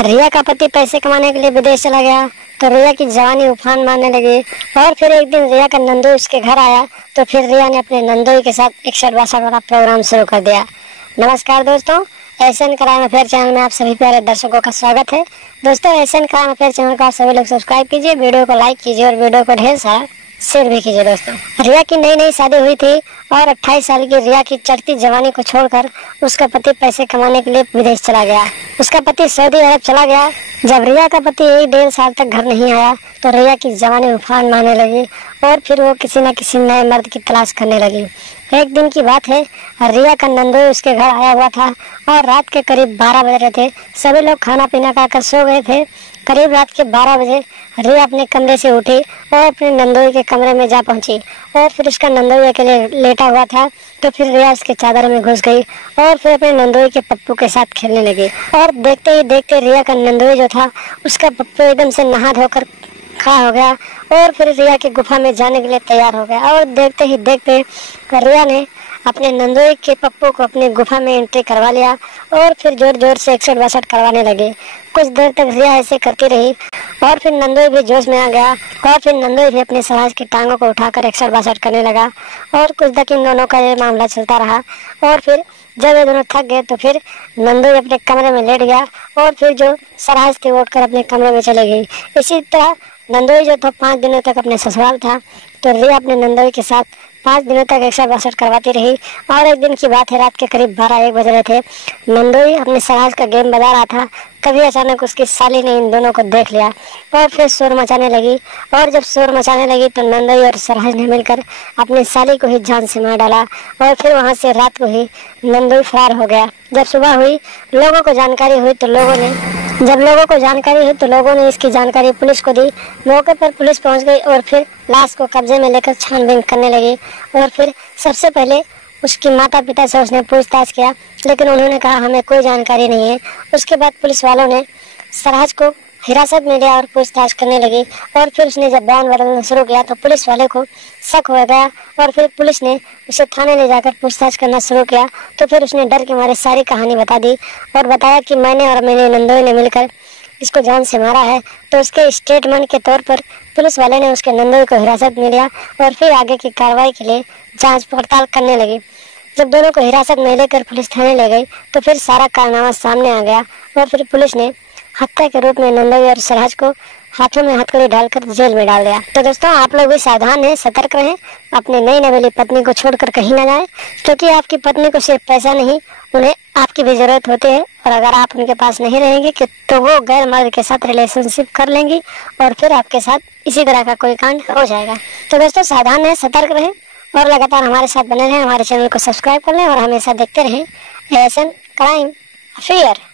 रिया का पति पैसे कमाने के लिए विदेश चला गया तो रिया की जवानी उफान मारने लगी। और फिर एक दिन रिया का नंदोई उसके घर आया तो फिर रिया ने अपने नंदोई के साथ 162 वाला प्रोग्राम शुरू कर दिया। नमस्कार दोस्तों, एशियन क्राइम अफेयर चैनल में आप सभी प्यारे दर्शकों का स्वागत है। दोस्तों, एशियन क्राइम अफेयर चैनल को आप सभी लोग सब्सक्राइब कीजिए, वीडियो को लाइक कीजिए और वीडियो को ढेर सारा शेयर भी कीजिए। दोस्तों, रिया की नई नई शादी हुई थी और 28 साल की रिया की चढ़ती जवानी को छोड़कर उसका पति पैसे कमाने के लिए विदेश चला गया। उसका पति सऊदी अरब चला गया। जब रिया का पति 1-1.5 साल तक घर नहीं आया तो रिया की जवानी उफान मारने लगी और फिर वो किसी न किसी नए मर्द की तलाश करने लगी। एक दिन की बात है, रिया का नंदोई उसके घर आया हुआ था और रात के करीब 12 बज रहे थे। सभी लोग खाना पीना खाकर सो गए थे। करीब रात के 12 बजे रिया अपने कमरे से उठी और अपने नंदोई के कमरे में जा पहुंची और फिर उसका नंदोई अकेले लेटा हुआ था तो फिर रिया उसके चादर में घुस गई और फिर अपने नंदोई के पप्पू के साथ खेलने लगी। और देखते ही देखते रिया का नंदोई जो था उसका पप्पू एकदम से नहा धोकर खड़ा हो गया और फिर रिया की गुफा में जाने के लिए तैयार हो गया। और देखते ही देखते रिया ने अपने नंदोई के पप्पू को अपनी गुफा में एंट्री करवा लिया और फिर जोर जोर से 162 करवाने लगे। कुछ देर तक रिया ऐसे करती रही और फिर नंदोई भी जोश में आ गया और फिर नंदोई भी अपने समाज की टांगों को उठाकर 162 करने लगा। और कुछ तक इन दोनों का ये मामला चलता रहा और फिर जब ये दोनों थक गए तो फिर नंदोई अपने कमरे में लेट गया और फिर जो सराज थी वो उठकर अपने कमरे में चले गई। इसी तरह नंदोई जो था 5 दिनों तक अपने ससुराल था तो रिया अपने नंदोई के साथ 5 दिनों तक 162 करवाती रही। और एक दिन की बात है, रात के करीब 12-1 बज रहे थे। नंदोई अपने सराज का गेम बजा रहा था, तभी अचानक उसकी साली ने इन दोनों को देख लिया और फिर शोर मचाने लगी। और जब शोर मचाने लगी तो नंदोई और सराज ने मिलकर अपनी साली को ही जान से मार डाला और फिर वहाँ से रात को ही नंदोई फरार हो गया। जब सुबह हुई लोगों को जानकारी हुई तो लोगों ने इसकी जानकारी पुलिस को दी। मौके पर पुलिस पहुंच गई और फिर लाश को कब्जे में लेकर छानबीन करने लगी। और फिर सबसे पहले उसके माता पिता से उसने पूछताछ किया लेकिन उन्होंने कहा हमें कोई जानकारी नहीं है। उसके बाद पुलिस वालों ने सराज को हिरासत में लिया और पूछताछ करने लगी। और फिर उसने जब बयान बदलना शुरू किया तो पुलिस वाले को शक हो गया और फिर पुलिस ने उसे थाने ले जाकर पूछताछ करना शुरू किया। तो फिर उसने डर के मारे सारी कहानी बता दी और बताया कि मैंने और मेरे नंदोई ने मिलकर इसको जान से मारा है। तो उसके स्टेटमेंट के तौर पर पुलिस वाले ने उसके नंदोई को हिरासत में लिया और फिर आगे की कार्रवाई के लिए जांच पड़ताल करने लगी। जब दोनों को हिरासत में लेकर पुलिस थाने ले गई तो फिर सारा कारनामा सामने आ गया और फिर पुलिस ने हत्या के रूप में नंदोई और सराज को हाथों में हथकड़ी डालकर जेल में डाल दिया। तो दोस्तों, आप लोग भी सावधान हैं, सतर्क रहें, अपनी नई नवेली पत्नी को छोड़कर कहीं ना जाएं, क्योंकि आपकी पत्नी को सिर्फ पैसा नहीं, उन्हें आपकी भी जरूरत होती है। और अगर आप उनके पास नहीं रहेंगे तो वो गैर मर्द के साथ रिलेशनशिप कर लेंगी और फिर आपके साथ इसी तरह का कोई कांड हो जाएगा। तो दोस्तों, सावधान रहें, सतर्क रहें और लगातार हमारे साथ बने रहें। हमारे चैनल को सब्सक्राइब कर लें और हमेशा देखते रहें एशियन क्राइम अफेयर।